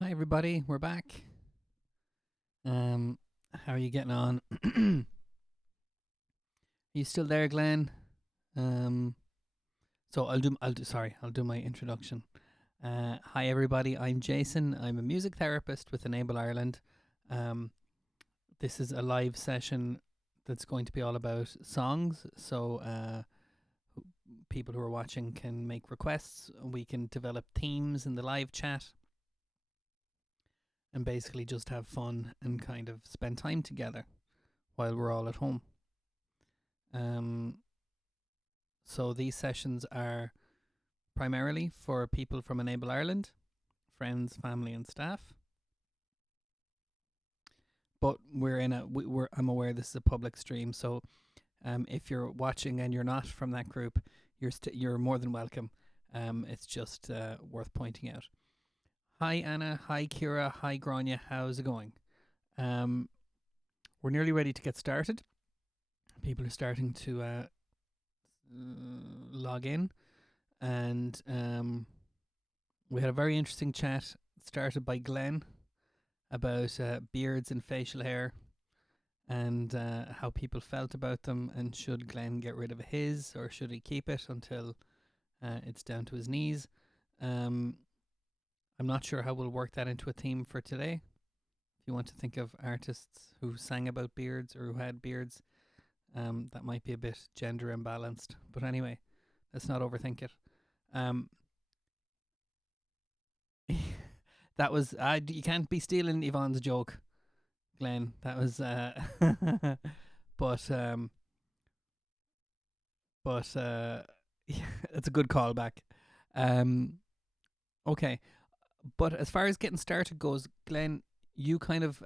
Hi everybody, we're back. Um, how are you getting on? Are you still there, Glenn? Um, I'll do my introduction. Hi everybody, I'm Jason. I'm a music therapist with Enable Ireland. Um, this is a live session that's going to be all about songs. People who are watching can make requests. We can develop themes in the live chat and basically just have fun and kind of spend time together while we're all at home. Um, so these sessions are primarily for people from Enable Ireland, friends, family, and staff. But I'm aware this is a public stream, so if you're watching and you're not from that group, you're more than welcome. It's just worth pointing out. Hi Anna, hi Kira, hi Grania. How's it going? We're nearly ready to get started. People are starting to log in, and we had a very interesting chat started by Glenn about beards and facial hair and how people felt about them, and should Glenn get rid of his or should he keep it until it's down to his knees. I'm not sure how we'll work that into a theme for today. If you want to think of artists who sang about beards or who had beards, that might be a bit gender imbalanced. But anyway, let's not overthink it. That was you can't be stealing Yvonne's joke, Glenn. That was but yeah, it's a good callback. Okay, but as far as getting started goes, Glenn, you kind of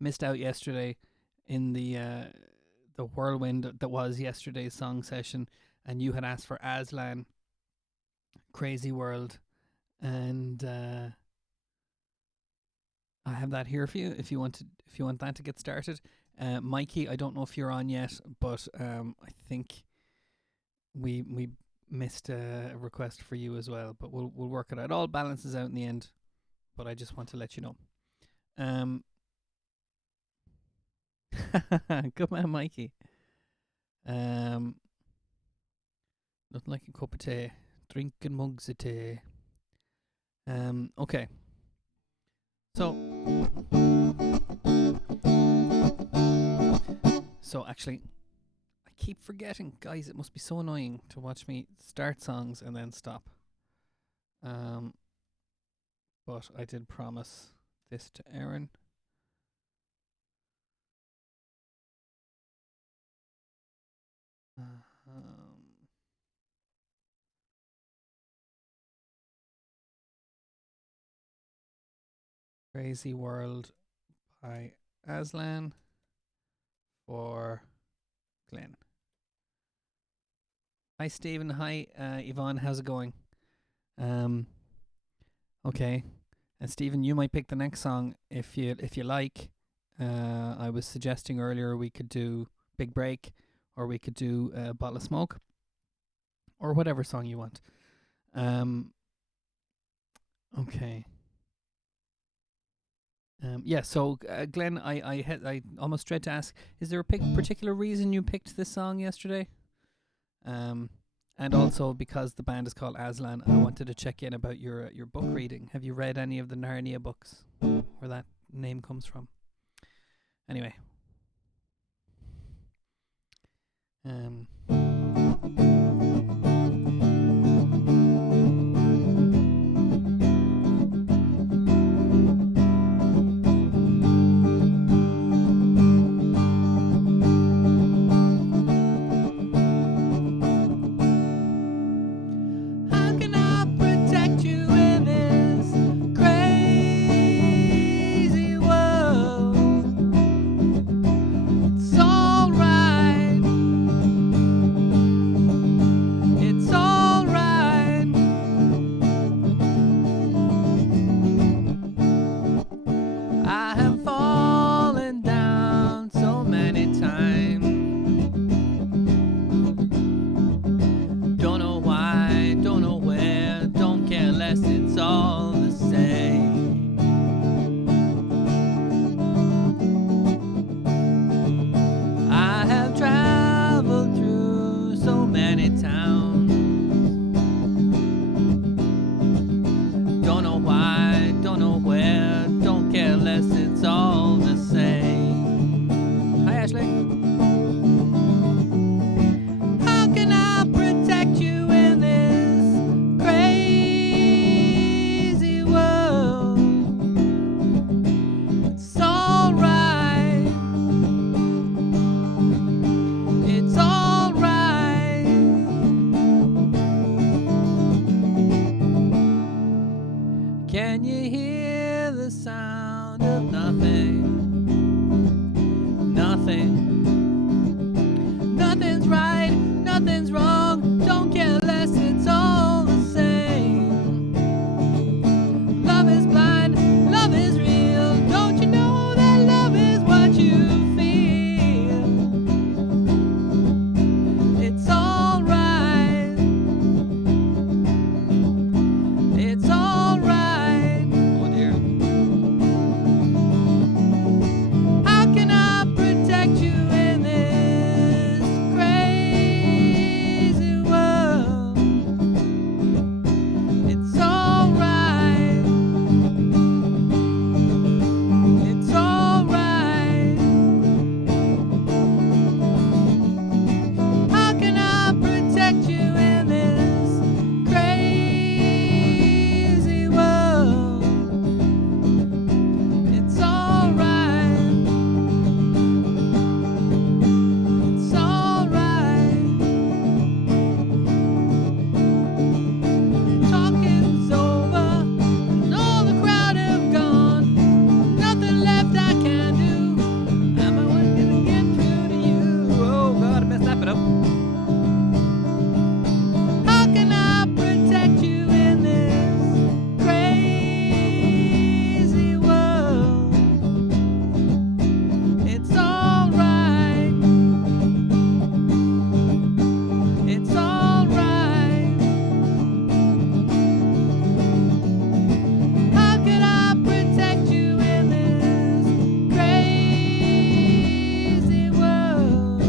missed out yesterday in the whirlwind that was yesterday's song session, and you had asked for Aslan, Crazy World, and I have that here for you if you want that to get started. Mikey, I don't know if you're on yet, but I think we missed a request for you as well, but we'll work it out. It all balances out in the end, but I just want to let you know. Good man, Mikey. Nothing like a cup of tea, drinking mugs of tea. Okay. So actually, I keep forgetting, guys. It must be so annoying to watch me start songs and then stop. But I did promise this to Aaron. Crazy World by Aslan for Glenn. Hi Stephen. Hi Yvonne. How's it going? Okay. And Stephen, you might pick the next song if you like. I was suggesting earlier we could do Big Break, or we could do Bottle of Smoke, or whatever song you want. Okay. Yeah. So, Glenn, I almost dread to ask: is there a particular reason you picked this song yesterday? And also because the band is called Aslan, I wanted to check in about your book reading. Have you read any of the Narnia books, where that name comes from? Anyway. Can you hear the sound of nothing? Nothing. Nothing's right, nothing's wrong. Don't care less, it's all the same. Love is blind, love is real. Don't you know that love is what you feel? It's alright. It's alright. Oh dear. How can I protect you in this crazy world? It's alright. It's alright. How can I protect you in this crazy world? It's alright. It's alright. Talking's over, and all the crowd have gone. Nothing left I can do. Am I gonna get through to you? Oh God, I messed that bit up. How can I protect you in this crazy world? It's alright. It's alright. How can I protect you in this crazy world?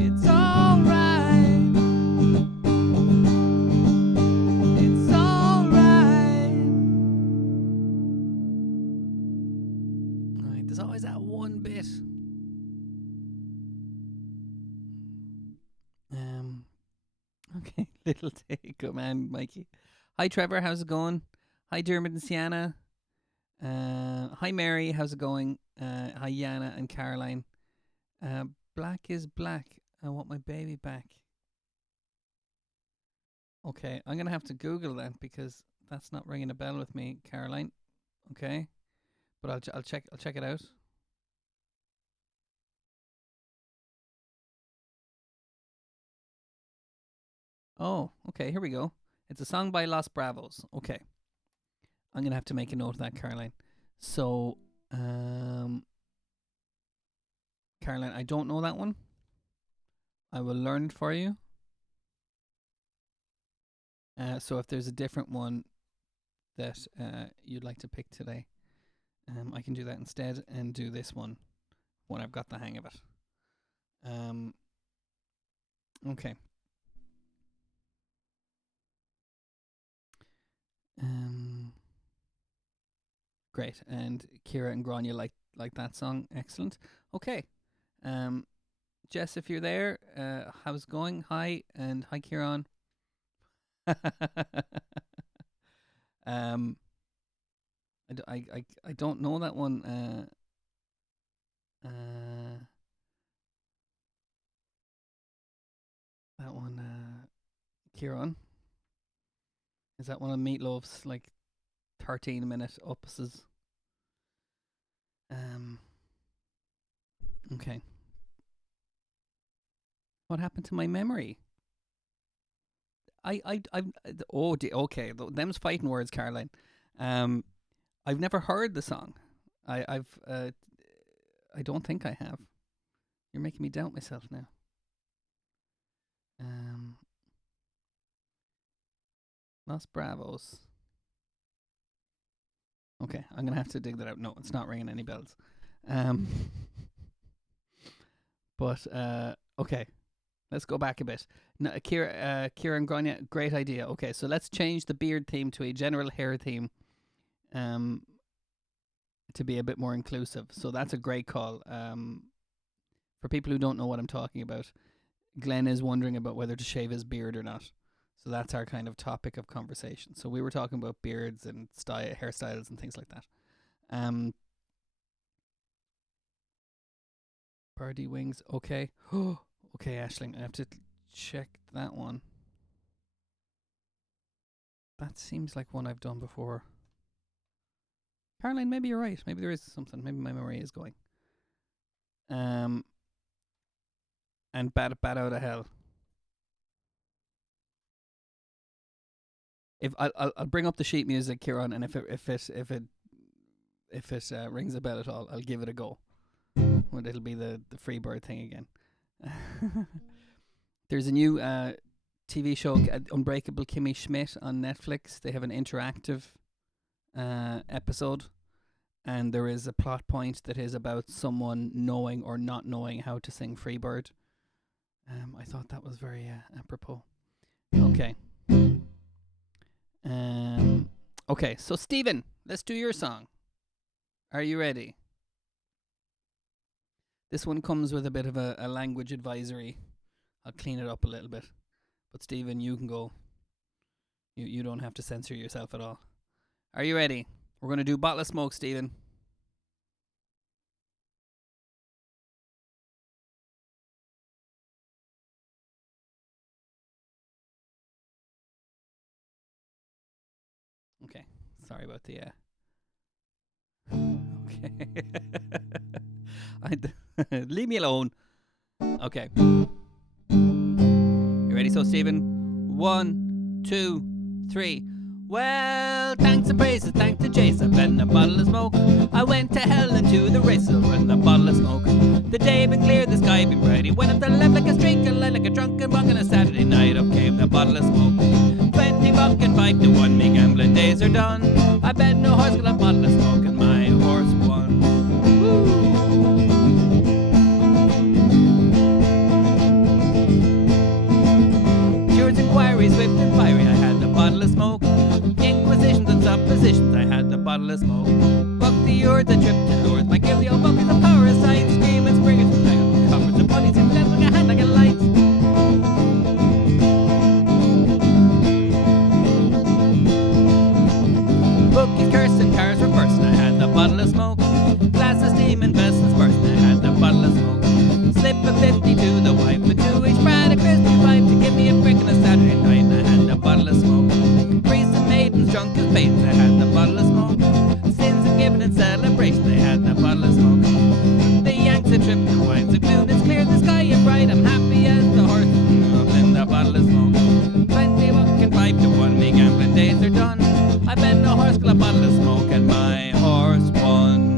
It's alright. It's alright. Alright, there's always that one bit. Okay, little take, man, Mikey. Hi, Trevor. How's it going? Hi, Dermot and Sienna. Hi, Mary. How's it going? Hi, Yana and Caroline. Black is black. I want my baby back. Okay, I'm gonna have to Google that because that's not ringing a bell with me, Caroline. Okay, but I'll check it out. Oh, okay. Here we go. It's a song by Los Bravos. Okay, I'm gonna have to make a note of that, Caroline. So, Caroline, I don't know that one. I will learn it for you. So if there's a different one that you'd like to pick today, I can do that instead and do this one when I've got the hang of it. Okay. Great. And Kira and Grania like that song. Excellent. Okay. Jess, if you're there, how's it going? Hi, and hi, Kieran. I don't know that one. That one, Kieran. Is that one of Meatloaf's like 13-minute opuses? Okay. What happened to my memory? Okay. Them's fighting words, Caroline. I've never heard the song. I don't think I have. You're making me doubt myself now. Los Bravos. Okay, I'm gonna have to dig that out. No, it's not ringing any bells. But okay, let's go back a bit. No, Kira and Grania, great idea. Okay, so let's change the beard theme to a general hair theme, to be a bit more inclusive. So that's a great call. For people who don't know what I'm talking about, Glenn is wondering about whether to shave his beard or not. So that's our kind of topic of conversation. So we were talking about beards and hairstyles and things like that. Birdie wings. Okay. Okay, Aisling, I have to check that one. That seems like one I've done before. Caroline, maybe you're right. Maybe there is something. Maybe my memory is going. And Bat Out of Hell. If I'll bring up the sheet music, Kieran, and if it rings a bell at all, I'll give it a go. Well, it'll be the Freebird thing again. There's a new TV show, Unbreakable Kimmy Schmidt, on Netflix. They have an interactive episode, and there is a plot point that is about someone knowing or not knowing how to sing Freebird. I thought that was very apropos. Okay. Okay, so Stephen, let's do your song. Are you ready? This one comes with a bit of a language advisory. I'll clean it up a little bit. But Stephen, you can go. You don't have to censor yourself at all. Are you ready? We're going to do Bottle of Smoke, Stephen. Okay. Sorry about the... Okay. Leave me alone. Okay. You ready? So, Stephen, 1, 2, 3. Well, thanks and praises, thanks to Jason, and a bottle of smoke. I went to hell and to the races with a bottle of smoke. The day been clear, the sky been bright. He went up the left like a streak, and light like a drunken buck on a Saturday night. Up came the bottle of smoke. 20 buck and 5 to 1, me gambling days are done. I bet no horse will have a bottle of smoke, and my horse won. Woo! Inquiries swift and fiery, I had the bottle of smoke. Inquisitions and suppositions, I had the bottle of smoke. Buck the urge, I tripped and lures. My guilty old buck is a parasite. Screaming springers from tangled covers. The bunnies in bed with a hand like a light. Bookies cursing, cars reversing, I had the bottle of smoke. Glasses steaming, vessels bursting, I had the bottle of smoke. Slip a 50 to the wife, but to each bride a crispy pipe to give me a prick on a Saturday night. And I had a bottle of smoke. Priests and maidens drunk as maidens, I had the bottle of smoke. Sins of giving and celebration, I had the bottle of smoke. The Yanks a trip, the wines of gloom, it's clear the sky is bright. I'm happy as the horse up in the bottle of smoke. 20 buck and 5 to 1, me gambling days are done. I bet no horse will have a bottle of smoke, and my horse won.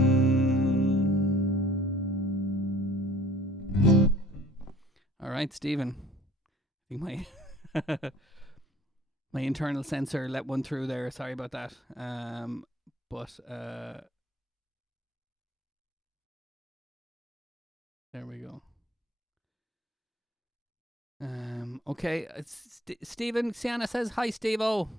All right, Stephen. I think my internal censor let one through there. Sorry about that. But there we go. Okay, Stephen. Sienna says hi, Steve-O.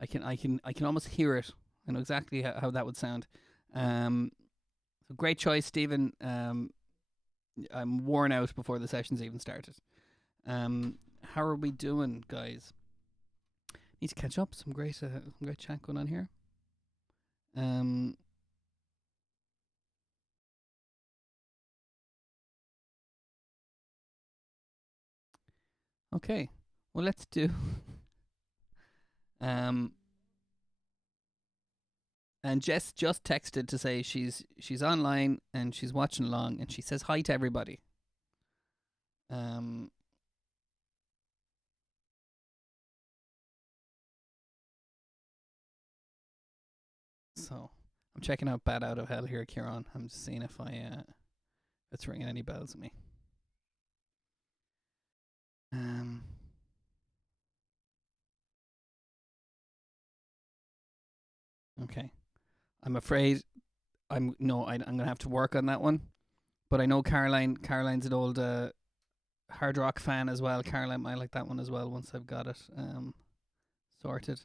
I can almost hear it. I know exactly how that would sound. So great choice, Stephen. I'm worn out before the session's even started. How are we doing, guys? Need to catch up. Some great chat going on here. Okay. Well, let's do. And Jess just texted to say she's online and she's watching along, and she says hi to everybody. So I'm checking out Bat Out of Hell here, Kieran. I'm just seeing if it's ringing any bells at me. Okay. I'm afraid I'm gonna have to work on that one. But I know Caroline's an old hard rock fan as well. Caroline might like that one as well once I've got it sorted.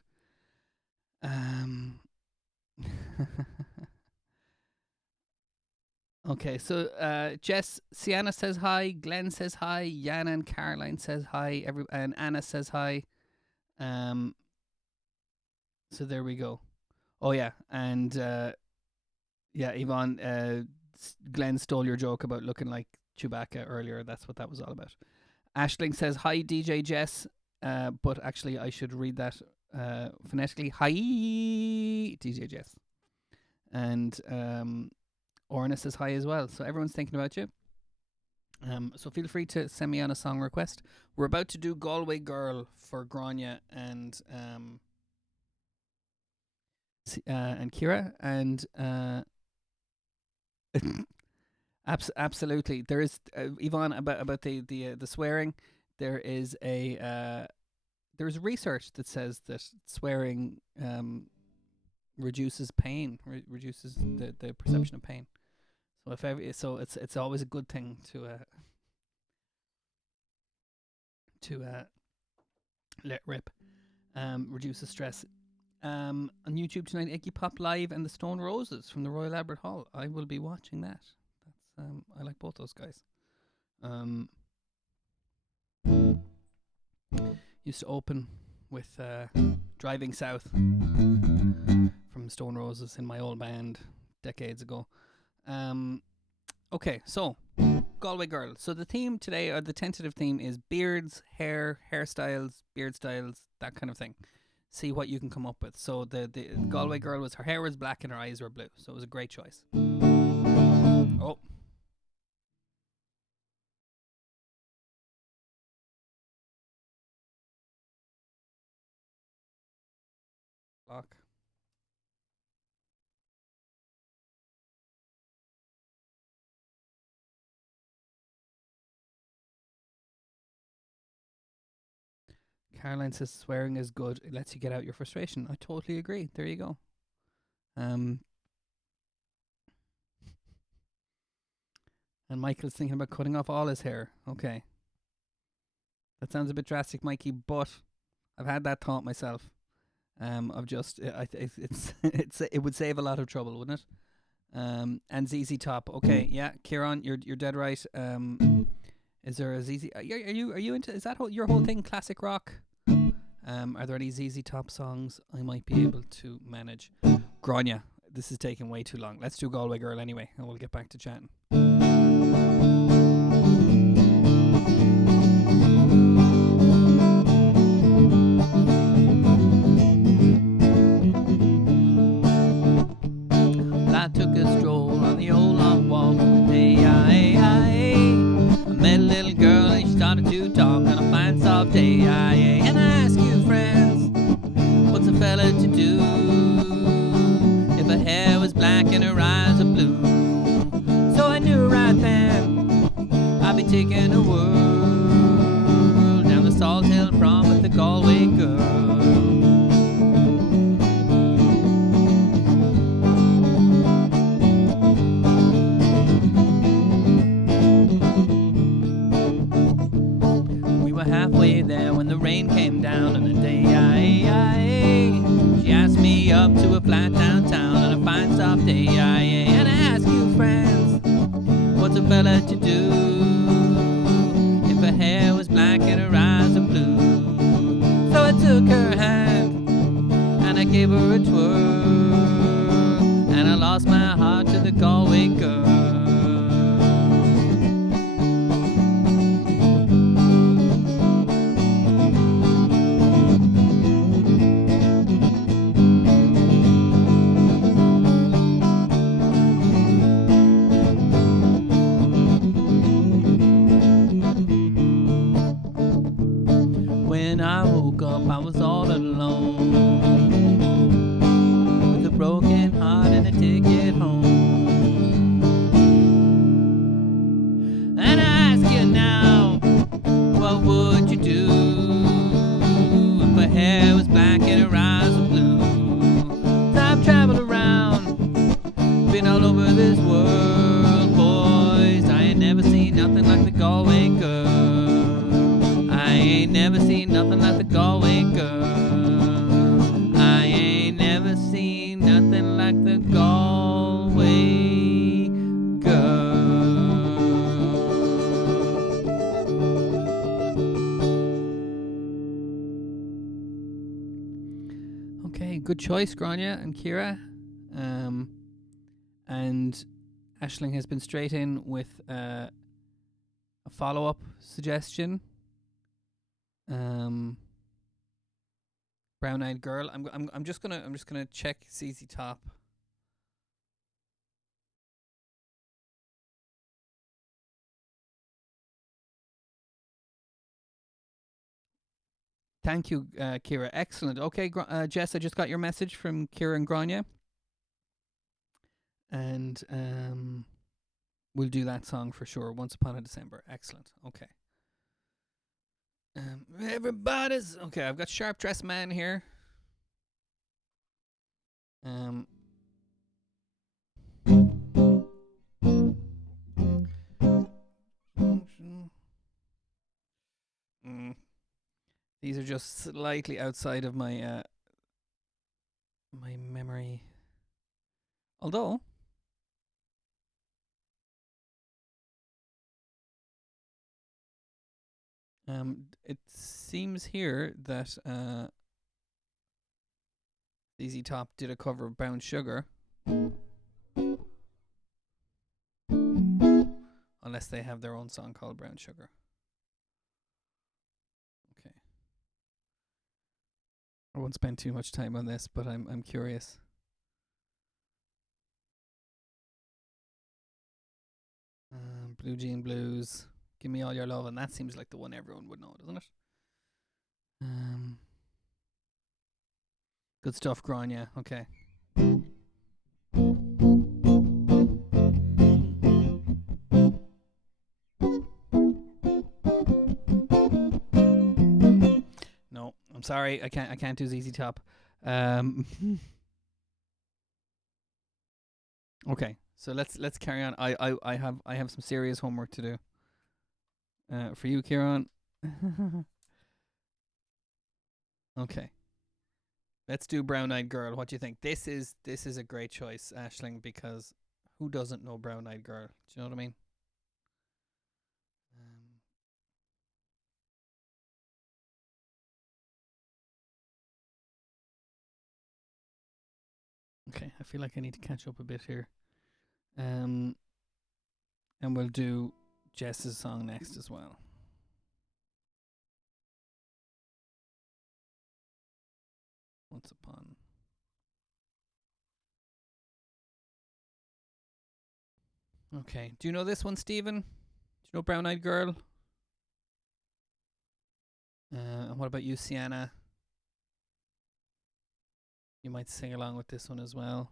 Okay, so Jess, Sienna says hi, Glenn says hi, Yana and Caroline says hi, and Anna says hi. So there we go. Oh yeah, and yeah, Yvonne, Glenn stole your joke about looking like Chewbacca earlier. That's what that was all about. Ashling says hi, DJ Jess. but actually I should read that phonetically. Hi, DJ Jess. And Orna says hi as well. So everyone's thinking about you. So feel free to send me on a song request. We're about to do Galway Girl for Grania and Kira, and absolutely. There is Yvonne about the swearing. There's research that says that swearing reduces pain, reduces the perception of pain. So it's always a good thing to let rip. Reduces stress. On YouTube tonight, Iggy Pop live and the Stone Roses from the Royal Albert Hall. I will be watching that. That's I like both those guys. Used to open with Driving South from Stone Roses in my old band decades ago. Okay, so Galway Girl. So the theme today, or the tentative theme, is beards, hairstyles, beard styles, that kind of thing. See what you can come up with. So the Galway Girl was, her hair was black and her eyes were blue. So it was a great choice. Oh. Clock. Caroline says swearing is good. It lets you get out your frustration. I totally agree. There you go. And Michael's thinking about cutting off all his hair. Okay. That sounds a bit drastic, Mikey, but I've had that thought myself. Of just, it would save a lot of trouble, wouldn't it? And ZZ Top. Okay, yeah, Kieran, you're dead right. Is there a ZZ? Are you into? Is that your whole thing? Classic rock. Are there any ZZ Top songs I might be able to manage? Grania, this is taking way too long. Let's do Galway Girl anyway, and we'll get back to chatting. I took a stroll on the old long walk today. I met a little girl and she started to talk on a fine soft day. And I asked you, friends, what's a fella to do if her hair was black and her eyes are blue? So I knew right then I'd be taking a whirl down the Salt Hill prom with the Galway Girl. Halfway there when the rain came down on a day. She asked me up to a flat downtown on a fine soft day. And I ask you, friends, what's a fella to do if her hair was black and her eyes are blue? So I took her hand and I gave her a twirl, and I lost my heart to the Galway Girl. I was all alone with a broken heart and a ticket home. And I ask you now, what would you do if her hair was black and her eyes were blue? So I've traveled around, been all over this world, boys. I ain't never seen nothing like the Galway Girl. I ain't never seen nothing like the Galway Girl. I ain't never seen nothing like the Galway Girl. Okay, good choice, Grania and Kira. And Aisling has been straight in with a follow-up suggestion. Brown Eyed Girl. I'm just gonna check ZZ Top. Thank you, Kira. Excellent. Okay, Jess, I just got your message from Kira and Grania, and we'll do that song for sure. Once Upon a December. Excellent. Okay. Everybody's okay. I've got Sharp Dressed Man here. These are just slightly outside of my my memory. Although it seems here that ZZ Top did a cover of Brown Sugar. Unless they have their own song called Brown Sugar. Okay. I won't spend too much time on this, but I'm curious. Blue Jean Blues. Give Me All Your Love, and that seems like the one everyone would know, doesn't it? Good stuff, Grania. Okay. No, I'm sorry. I can't do ZZ Top. Okay, so let's carry on. I have some serious homework to do. For you, Kieran. Okay. Let's do Brown Eyed Girl. What do you think? This is a great choice, Aisling, because who doesn't know Brown Eyed Girl? Do you know what I mean? Okay, I feel like I need to catch up a bit here. And we'll do Jess's song next as well. Once Upon. Okay. Do you know this one, Stephen? Do you know Brown Eyed Girl? And what about you, Sienna? You might sing along with this one as well.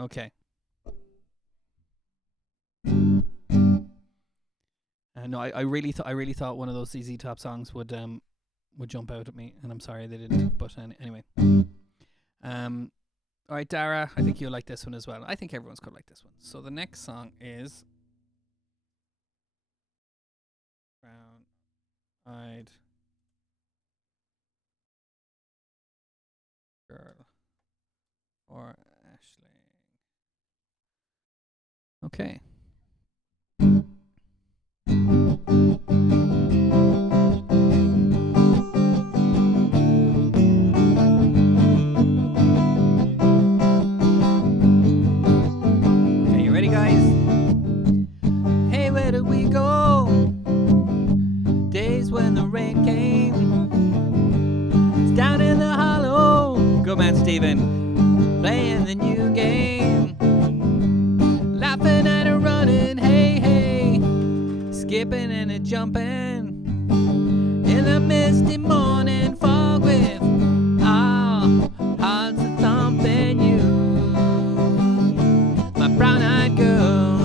Okay. No, I really thought one of those ZZ Top songs would jump out at me, and I'm sorry they didn't. But anyway, all right, Dara, I think you'll like this one as well. I think everyone's gonna like this one. So the next song is Brown Eyed Girl or Aisling. Okay. Okay, you ready, guys? Hey, where did we go? Days when the rain came. It's down in the hollow. Go, man, Stephen. Playing the new game. Laughing and a running. Hey, hey. Skipping and a jumping. In the misty morning fog with our hearts a thumping. You, my brown-eyed girl.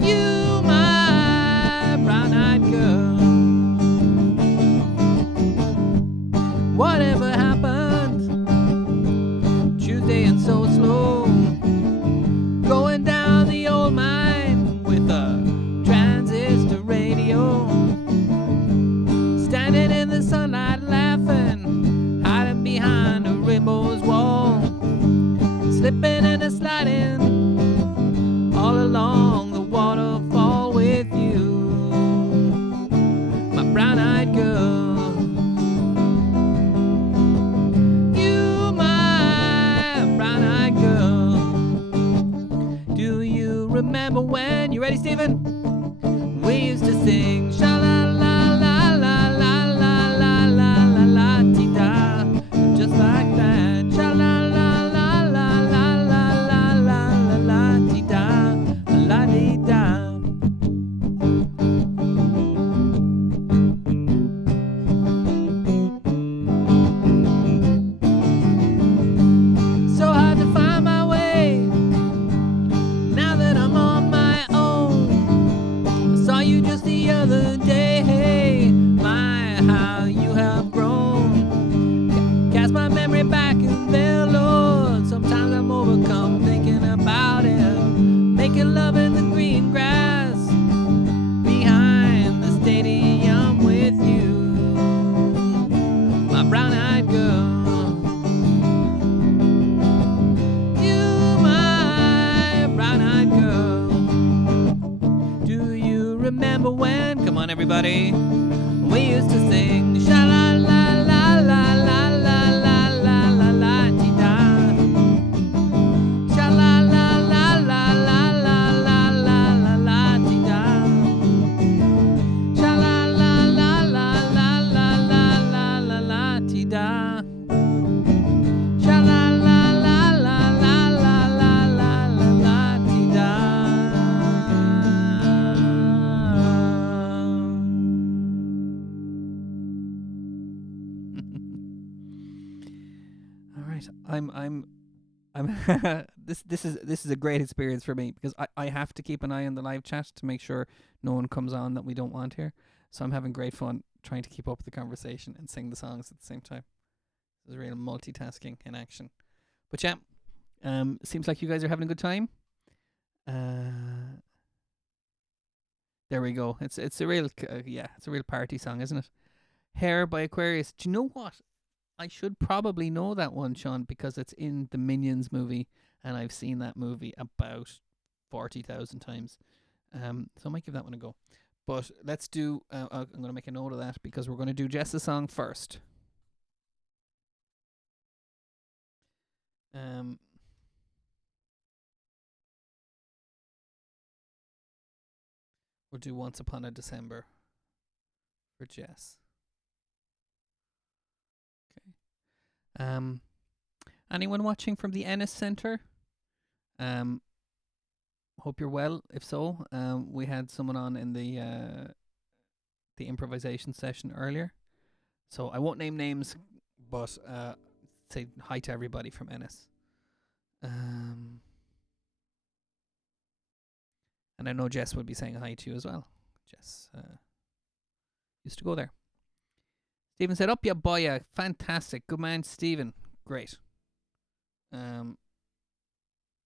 You, my brown-eyed girl. Whatever happened Tuesday and so slow, going down the old mine with a transistor radio, standing sing sha la la la la la la la la la la ti da, just like that. Sha la la la la la la la la la la ti da, la di da. So hard to find my way now that I'm on my own. I saw you just the other day. Hey, my, how you have grown. Cast my memory back in there, Lord. Sometimes I'm overcome thinking about it. Making love in the green grass behind the stadium with you, my brown-eyed girl. You, my brown-eyed girl. Do you remember when? Come on, everybody. We used to sing sha la la la la la la la la la la ti da. Sha la la la la la la la la la la ti da. Sha la la la la la la la la la la ti da. Sha la la la la la la la la la la ti da. All right, I'm this is a great experience for me because I have to keep an eye on the live chat to make sure no one comes on that we don't want here. So I'm having great fun trying to keep up the conversation and sing the songs at the same time. There's real multitasking in action. But yeah, seems like you guys are having a good time. There we go. It's a real it's a real party song, isn't it? Hair by Aquarius. Do you know what? I should probably know that one, Sean, because it's in the Minions movie, and I've seen that movie about 40,000 times. So I might give that one a go. But let's do. I'm going to make a note of that because we're going to do Jess's song first. We'll do Once Upon a December for Jess. Okay. Anyone watching from the Ennis Centre? Hope you're well. If so, we had someone on in the improvisation session earlier. So I won't name names, but say hi to everybody from Ennis. And I know Jess would be saying hi to you as well. Jess used to go there. Stephen said, "Up ya boya, fantastic, good man, Stephen, great."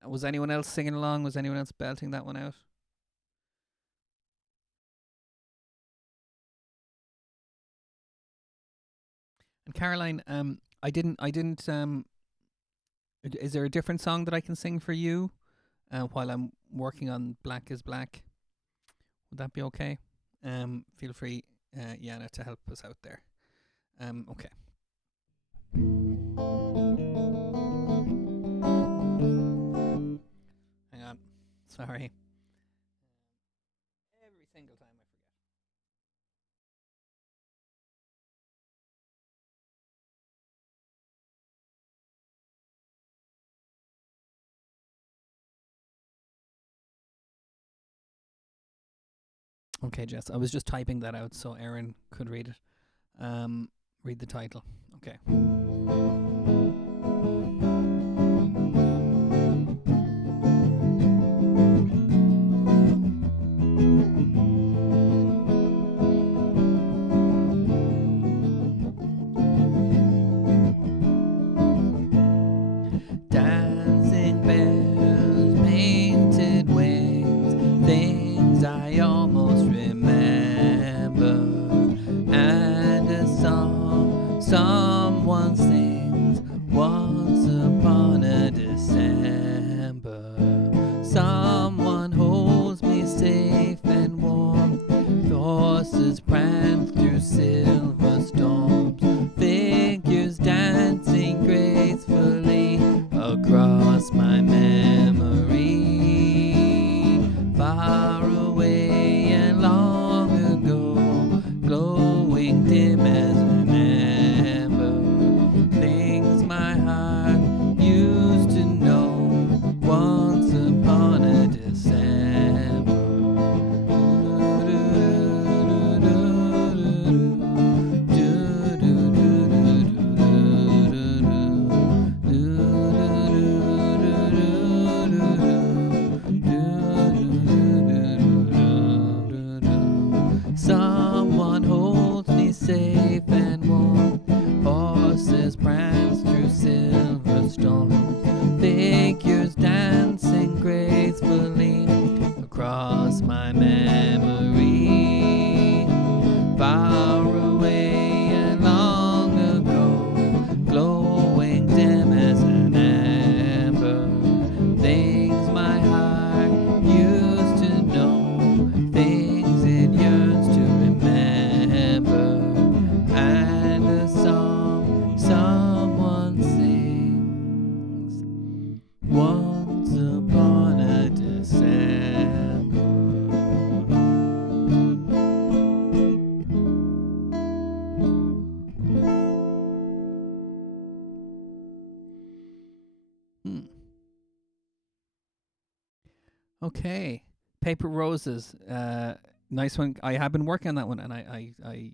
Was anyone else singing along? Was anyone else belting that one out? And Caroline, I didn't. Is there a different song that I can sing for you while I'm working on Black is Black? Would that be okay? Feel free, Yana, to help us out there. Okay. Hang on. Sorry. Every single time I forget. Okay, Jess. I was just typing that out so Erin could read it. Read the title. Okay. Dancing bells, painted wings, things I almost remember, and a song someone sings once upon a December. Someone holds me safe and warm, the horses prance through silver storms, figures dancing gracefully across my memory. Far away Okay. Paper Roses. Nice one. I have been working on that one, and I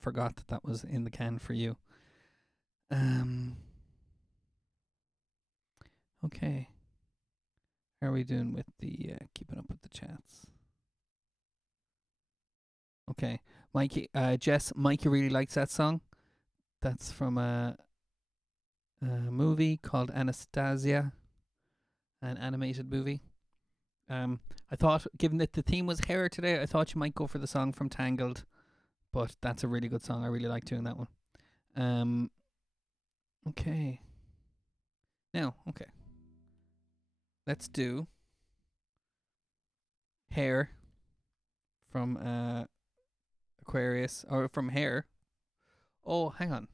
forgot that that was in the can for you. Um. Okay. How are we doing with the keeping up with the chats? Okay. Mikey, Jess, Mikey really likes that song. That's from a movie called Anastasia, an animated movie. I thought, given that the theme was hair today, I thought you might go for the song from Tangled, but that's a really good song. I really like doing that one. Um, okay. Now, okay. Let's do hair from Aquarius, or from hair. Oh, hang on.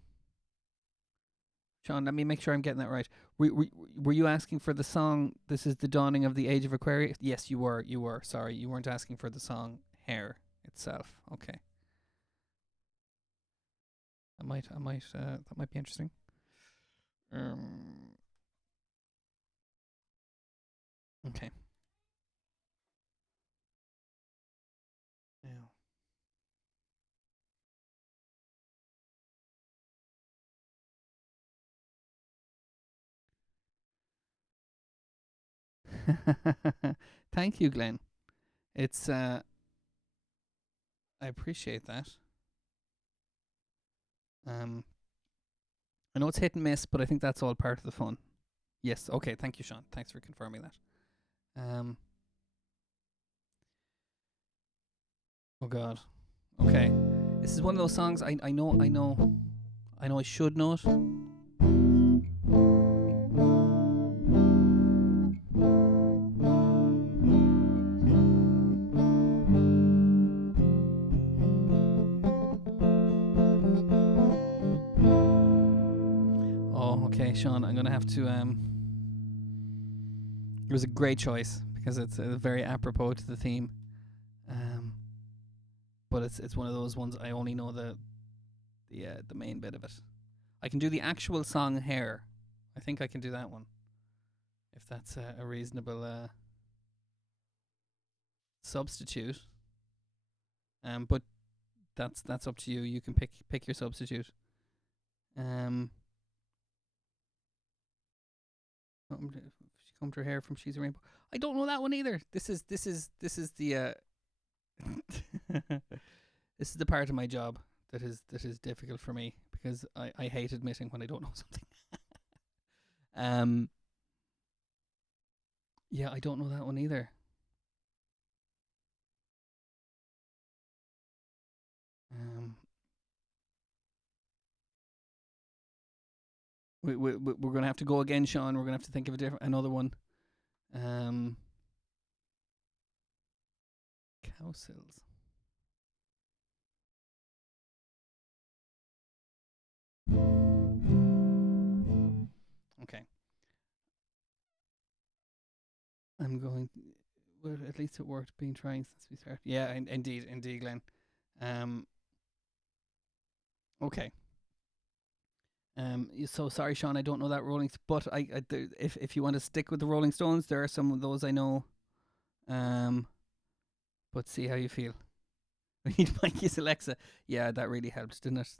Sean, let me make sure I'm getting that right. Were you asking for the song "This Is the Dawning of the Age of Aquarius"? Yes, you were. You were. Sorry, you weren't asking for the song "Hair" itself. Okay, that might be interesting. Um, okay. Now, thank you, Glenn. It's I appreciate that. Um, I know it's hit and miss, but I think that's all part of the fun. Yes. Okay. Thank you, Sean. Thanks for confirming that. Um. Oh God. Okay. This is one of those songs I know I should know it. Oh, okay, Sean. I'm gonna have to. It was a great choice because it's very apropos to the theme. Um, but it's one of those ones I only know the main bit of it. I can do the actual song "Hair." I think I can do that one if that's a reasonable substitute. But that's up to you. You can pick your substitute. Um, she combed her hair from She's a Rainbow. I don't know that one either. This is the this is the part of my job that is difficult for me because I hate admitting when I don't know something. um, yeah, I don't know that one either. Um, we're gonna have to go again, Sean. We're gonna have to think of another one. Um, Cowsills. Okay, I'm going. Well, at least it worked. Been trying since we started. Yeah, indeed, Glenn. Um, okay. So sorry, Sean. I don't know that but if you want to stick with the Rolling Stones, there are some of those I know. Um, but see how you feel. We need Mikey's Alexa. Yeah, that really helped, didn't it?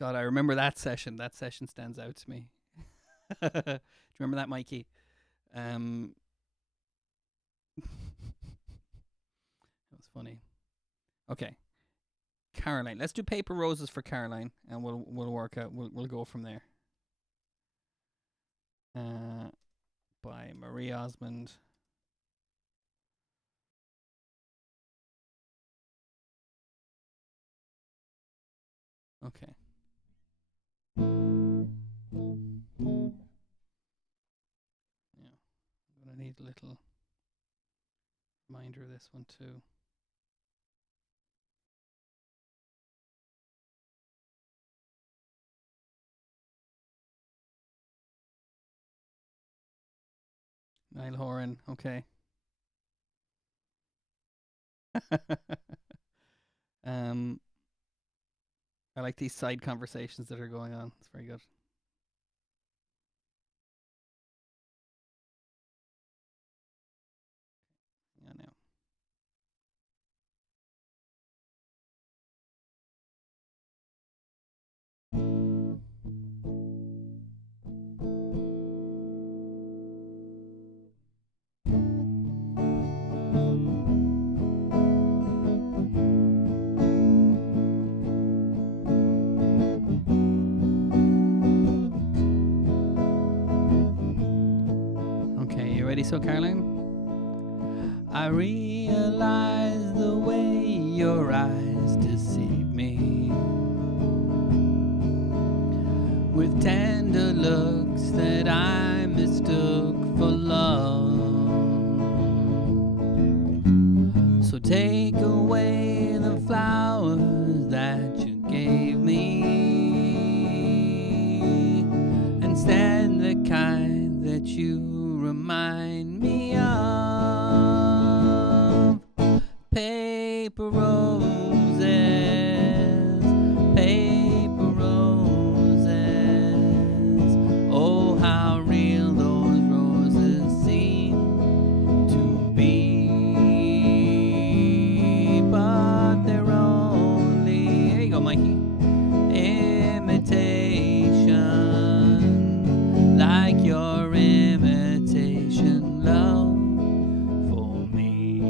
God, I remember that session. That session stands out to me. Do you remember that, Mikey? Um, that was funny. Okay, Caroline. Let's do Paper Roses for Caroline, and we'll work out. We'll go from there. Uh, by Marie Osmond. Okay. Yeah, I'm gonna need a little reminder of this one too. Niall Horan. Okay. um, I like these side conversations that are going on. It's very good. so, Caroline? I realize the way your eyes deceive me with tender looks that I mistook for love. So take away the flowers that you gave me, instead the kind that you remind me of. Paper roses, paper roses. Oh, how real those roses seem to be, but they're only, here you go, Mikey, imitation, like your imitation love for me.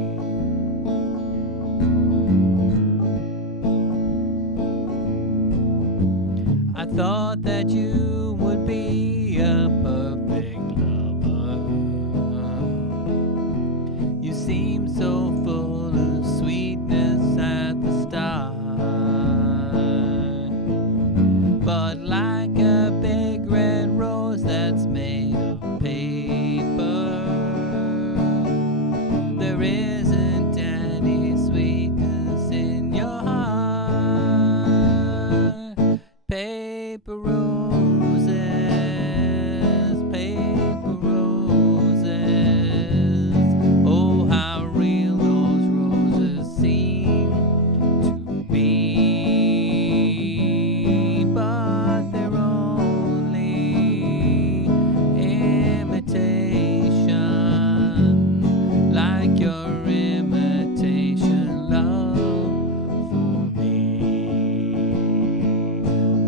I thought that you would be a perfect lover. You seem so full of sweetness at the start, but like a big red rose that's made of paper, there isn't any sweetness in your heart. Paper roses, paper roses. Oh, how real those roses seem to be, but they're only imitation, like your imitation love for me.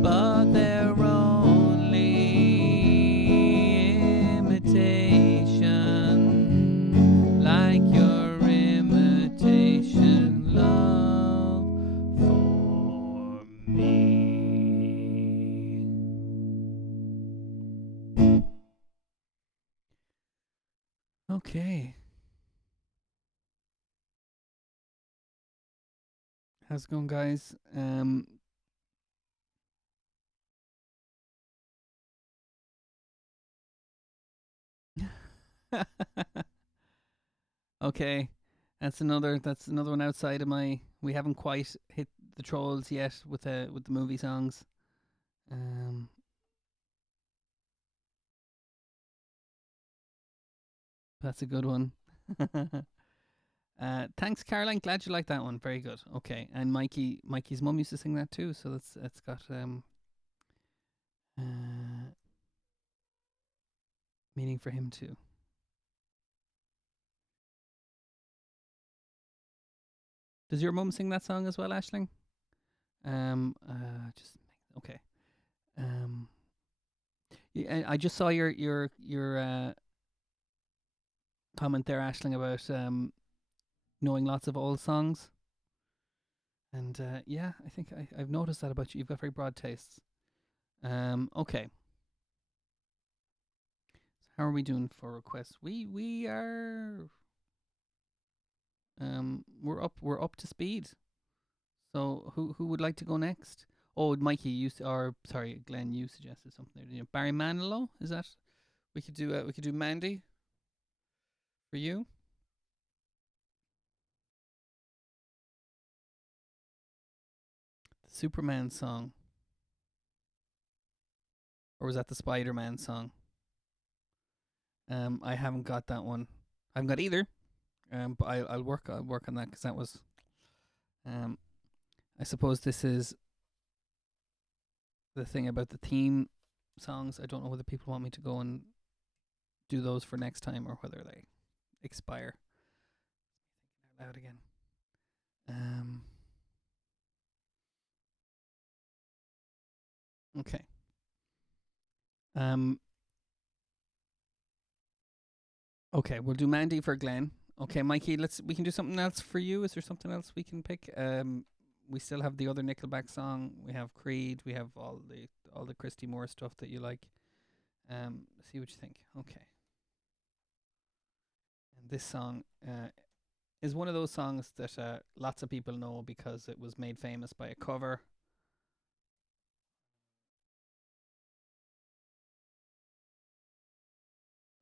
But they're only imitation, like your imitation love for me. Okay. How's it going, guys? Okay. That's another one outside of my, we haven't quite hit the trolls yet with the movie songs. Um that's a good one. Thanks, Caroline. Glad you like that one. Very good. Okay, and Mikey's mum used to sing that too, so that's got uh, meaning for him too. Does your mum sing that song as well, Ashling? Just okay. Um, I just saw your comment there, Ashling, about knowing lots of old songs, and yeah, I think I've noticed that about you. You've got very broad tastes. Okay. So how are we doing for requests? We are we're up to speed. So who would like to go next? Oh, Mikey, or sorry, Glenn, you suggested something there. Barry Manilow, is that? We could do Mandy for you. The Superman song, or was that the Spider Man song? I haven't got that one. I haven't got either. But I'll work on that because that was um. I suppose this is the thing about the theme songs. I don't know whether people want me to go and do those for next time or whether they expire. Out again. Um. Okay. Um. Okay, we'll do Mandy for Glenn. Okay, Mikey, we can do something else for you. Is there something else we can pick? We still have the other Nickelback song. We have Creed. We have all the Christy Moore stuff that you like. See what you think. Okay. This song is one of those songs that lots of people know because it was made famous by a cover.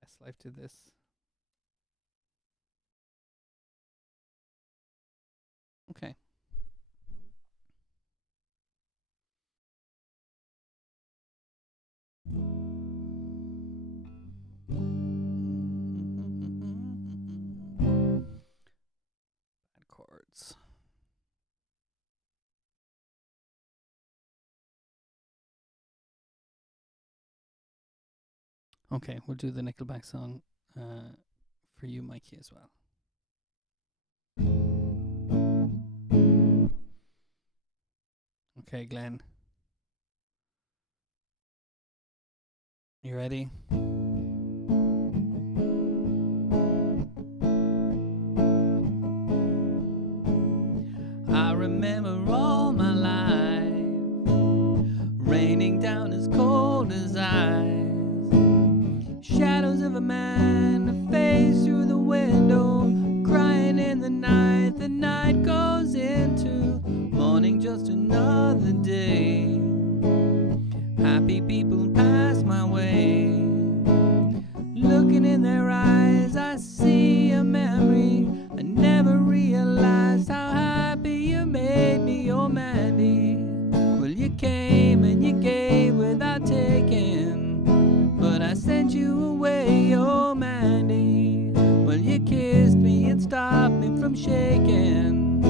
Westlife did this. Okay. Bad chords. Okay, we'll do the Nickelback song for you, Mikey, as well. Okay, Glenn. You ready? I remember all my life raining down as cold as ice. Shadows of a man, a face through the window, crying in the night. The night goes into morning, just another day. Happy people pass my way. Looking in their eyes, I see a memory. I never realized how happy you made me, oh Mandy. Well, you came and you gave without taking, but I sent you away, oh Mandy. Well, you kissed me and stopped me from shaking,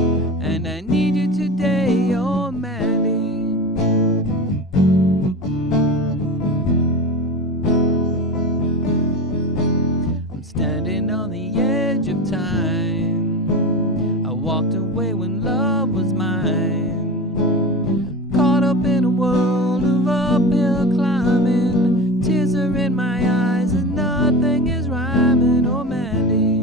and I need you today, oh Mandy. I'm standing on the edge of time. I walked away when love was mine. Caught up in a world of uphill climbing. Tears are in my eyes and nothing is rhyming, oh Mandy.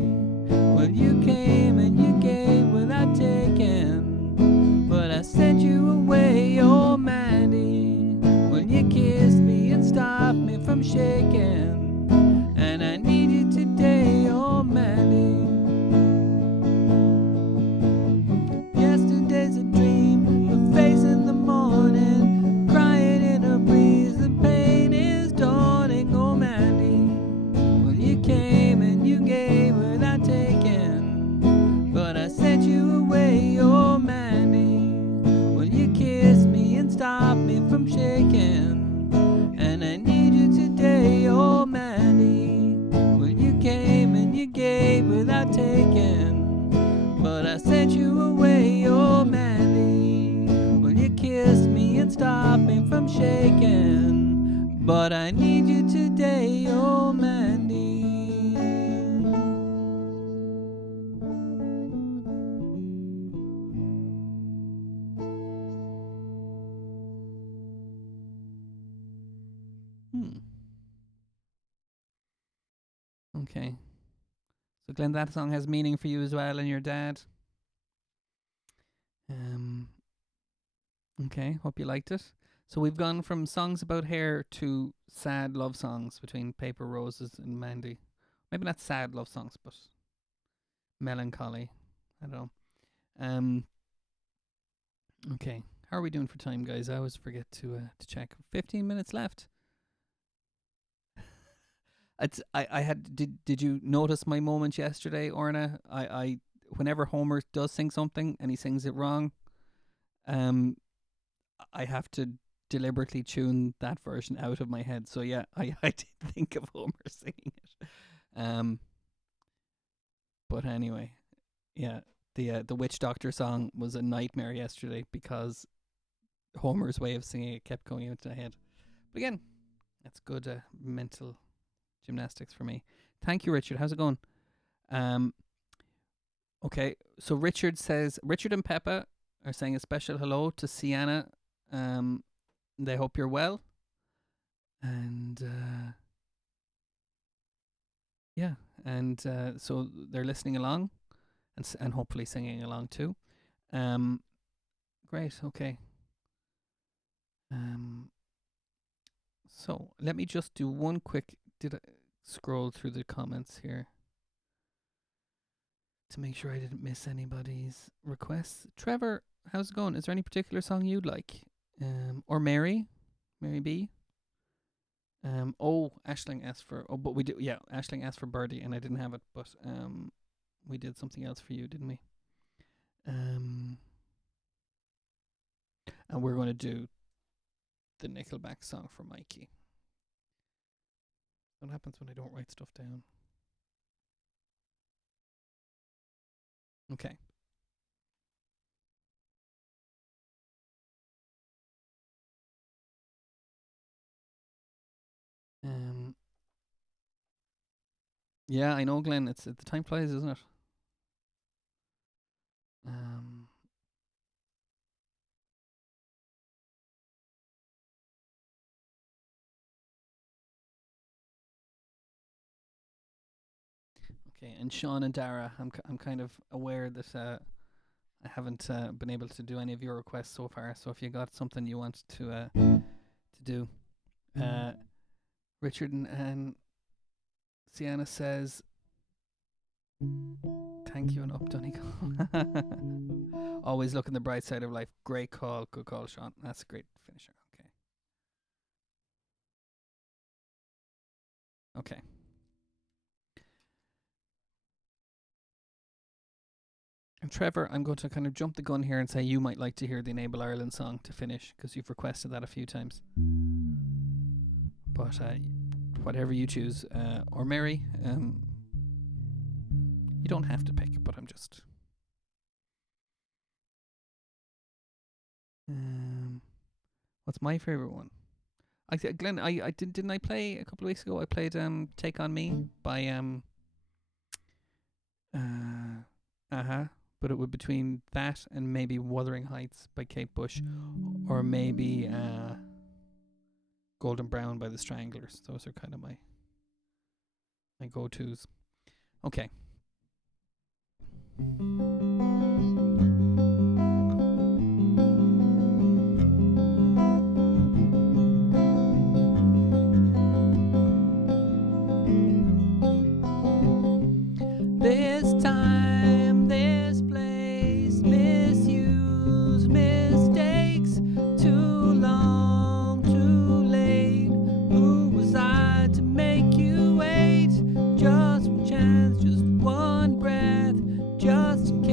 Well, you came and you gave without taking, but I sent you away, oh Mandy. Well, you kissed me and stopped me from shaking, and I need you today, oh Mandy. Yesterday's a dream, a face in the morning, crying in a breeze, the pain is dawning, oh Mandy. Well, you came and you gave without taking, but I sent you away, oh Mandy. Well, you kissed me and stopped me from shaking, and I need you today, oh Mandy. Well, you came and you gave without taking, but I sent you away, oh Mandy. Well, you kissed me and stopped me from shaking, but I need you today, oh Mandy. Okay. So Glenn, that song has meaning for you as well, and your dad. Okay, hope you liked it. So we've gone from songs about hair to sad love songs between Paper Roses and Mandy. Maybe not sad love songs, but melancholy. I don't know. Um. Okay, how are we doing for time, guys? I always forget to check. 15 minutes left. I had did you notice my moment yesterday, Orna? I whenever Homer does sing something and he sings it wrong, um, I have to deliberately tune that version out of my head. So yeah, I did think of Homer singing it. But anyway, yeah, the witch doctor song was a nightmare yesterday because Homer's way of singing it kept going into my head. But again, that's good mental gymnastics for me. Thank you, Richard. How's it going? Um, okay, so Richard and Peppa are saying a special hello to Sienna. They hope you're well, and yeah, and so they're listening along, and hopefully singing along too. Great. Okay. So let me just do one quick. Did I scroll through the comments here? to make sure I didn't miss anybody's requests. Trevor, how's it going? Is there any particular song you'd like? Or Mary B. Ashling asked for. Oh, but we did. Yeah, Ashling asked for Birdie, and I didn't have it. But we did something else for you, didn't we? And we're going to do the Nickelback song for Mikey. What happens when I don't write stuff down? Okay. Yeah, I know, Glenn. It's the time flies, isn't it? Okay, and Sean and Dara, I'm kind of aware that I haven't been able to do any of your requests so far. So if you got something you want to do, Richard and Sienna says, thank you and up, Donegal. Always look on the bright side of life. Great call, good call, Sean. That's a great finisher. Okay. And Trevor, I'm going to kind of jump the gun here and say you might like to hear the Enable Ireland song to finish, because you've requested that a few times. But whatever you choose, or Mary, you don't have to pick, but I'm just. What's my favorite one? Glenn, I didn't I play a couple of weeks ago? I played "Take on Me" by but it would between that and maybe "Wuthering Heights" by Kate Bush, or maybe "Golden Brown" by the Stranglers. Those are kind of my go-tos. Okay. This time, this place, misused mistakes, too long, too late. Who was I to make you wait? Just one chance, just one breath, just in case.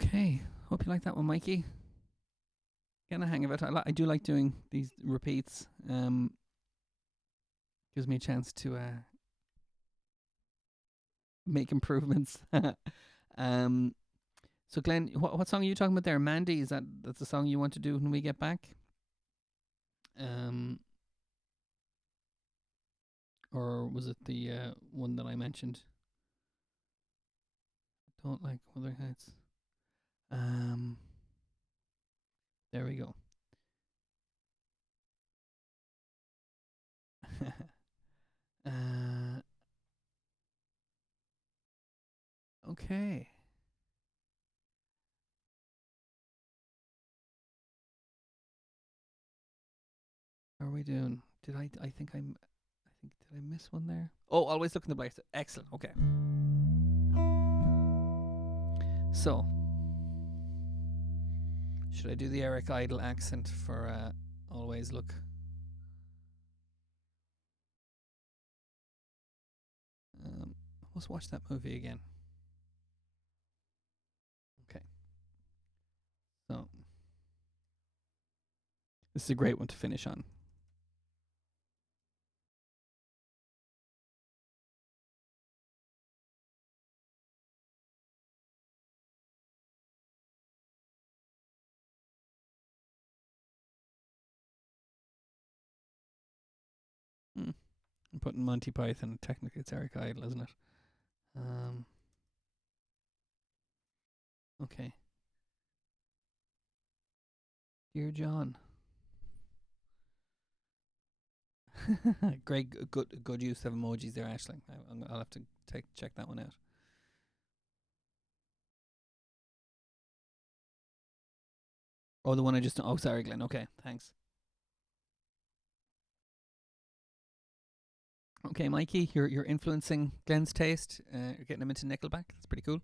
Okay, hope you like that one, Mikey. Getting a hang of it. I do like doing these repeats. Gives me a chance to make improvements. So Glenn, what song are you talking about there? Mandy, that's the song you want to do when we get back? Or was it the one that I mentioned? Don't like Wuthering Heights. There we go. Okay. How are we doing? Did I miss one there? Oh, Always Look in the Bright Side. Excellent. Okay. So, should I do the Eric Idle accent for Always Look? Let's watch that movie again. Okay. So, this is a great one to finish on. I'm putting Monty Python. Technically, it's Eric Idle, isn't it? Okay. Dear John. Great, good use of emojis there, Aisling. I'll have to check that one out. Oh, the one I just. Oh, sorry, Glenn. Okay, thanks. Okay, Mikey, you're influencing Glenn's taste. You're getting him into Nickelback. That's pretty cool.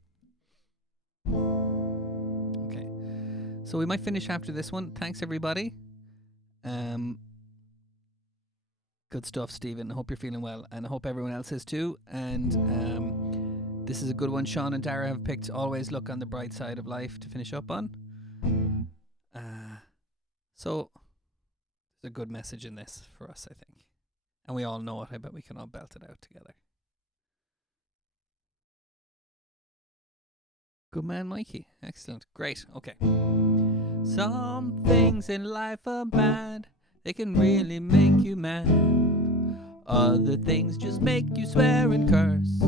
Okay, so we might finish after this one. Thanks, everybody. Good stuff, Stephen. I hope you're feeling well, and I hope everyone else is too. And this is a good one. Sean and Dara have picked Always Look on the Bright Side of Life to finish up on. So there's a good message in this for us, I think. And we all know it. I bet we can all belt it out together. Good man, Mikey. Excellent. Great. Okay. Some things in life are bad. They can really make you mad. Other things just make you swear and curse.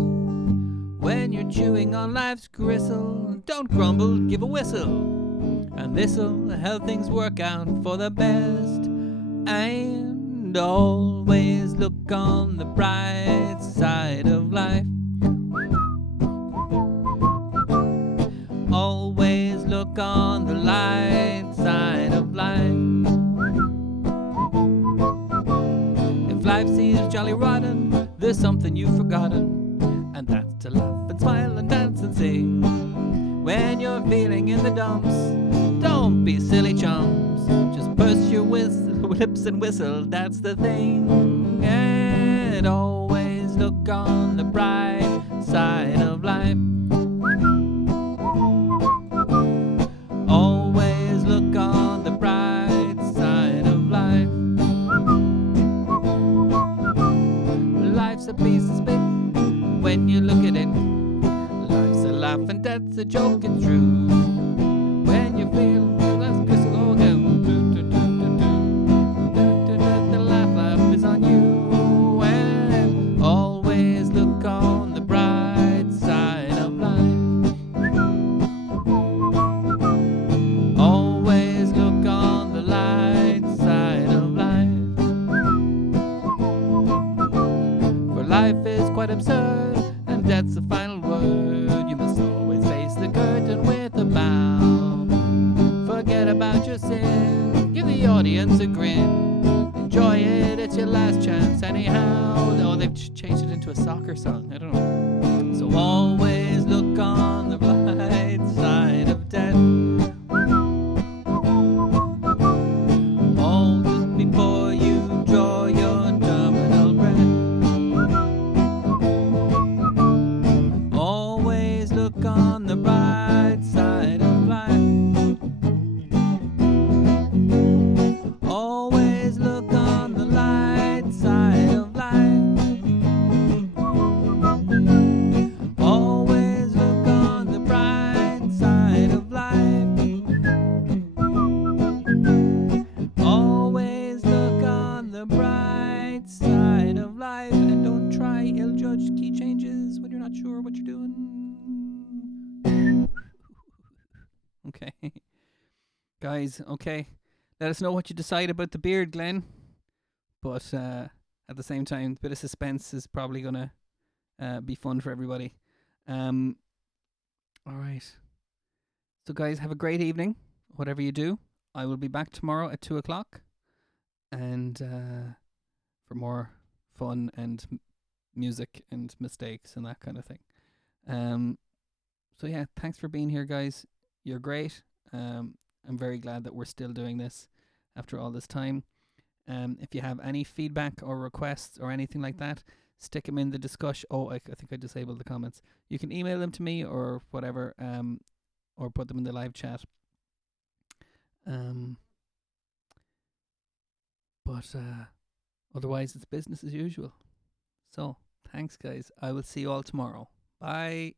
When you're chewing on life's gristle, don't grumble, give a whistle. And this'll help things work out for the best. And always look on the bright side of life. Always look on the light side of life. If life seems jolly rotten, there's something you've forgotten, and that's to laugh and smile and dance and sing. When you're feeling in the dumps, don't be silly chums. Just burst your lips and whistle, that's the thing. And always look on the bright side of life. Always look on the bright side of life. Life's a piece of spit when you look at it. Life's a laugh and that's a joke, it's true. When you feel that's crystal again, the laugh is on you. And always look on the bright side of life. Always look on the light side of life. For life is quite absurd, and that's the final word. You must always face the curtain with a bow. Forget about your sin, give the audience a grin. Enjoy it, it's your last chance anyhow. Oh, they've changed it into a soccer song, I don't know. So always look on the bright side of death. All just before you draw your terminal breath. Always look on the bright side of guys. Okay, let us know what you decide about the beard, Glenn. But at the same time, a bit of suspense is probably gonna be fun for everybody. Um, all right. So, guys, have a great evening. Whatever you do, I will be back tomorrow at 2 o'clock, and for more fun and music and mistakes and that kind of thing. Um, so yeah, thanks for being here, guys. You're great. I'm very glad that we're still doing this after all this time. If you have any feedback or requests or anything like that, stick them in the discussion. Oh, I think I disabled the comments. You can email them to me or whatever, or put them in the live chat. But otherwise, it's business as usual. So, thanks, guys. I will see you all tomorrow. Bye.